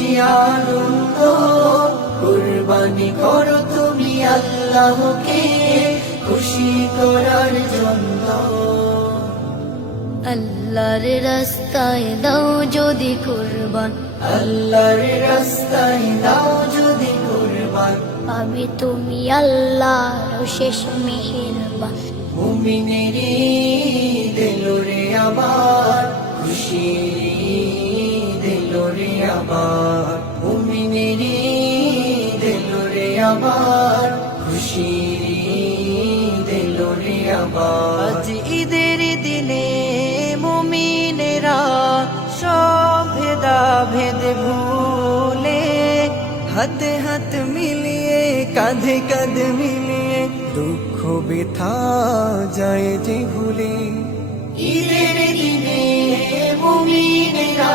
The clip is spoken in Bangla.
খুশি আনন্দ কুরবানি করো তুমি আল্লাহকে খুশি করার জন্য। আল্লাহর রাস্তায় দাও যদি কুরবান, আল্লাহর রাস্তায় দাও যদি কুরবান, পাবে তুমি আল্লাহর শেষ মেহেরবান। মুমিনেরি দিলরে আবার খুশি দিলরে আবার, মুমিনেরি দিলরে আবার খুশি দিলরে আবার। আজ ঈদের দিনে মুমিনেরা সব ভেদাভেদ ভুলে হাতে হাত মিলিয়ে কাঁধে কাঁধ মিলিয়ে দুঃখ ব্যথা যায় যে ভুলে। ঈদের দিনে মুমিনেরা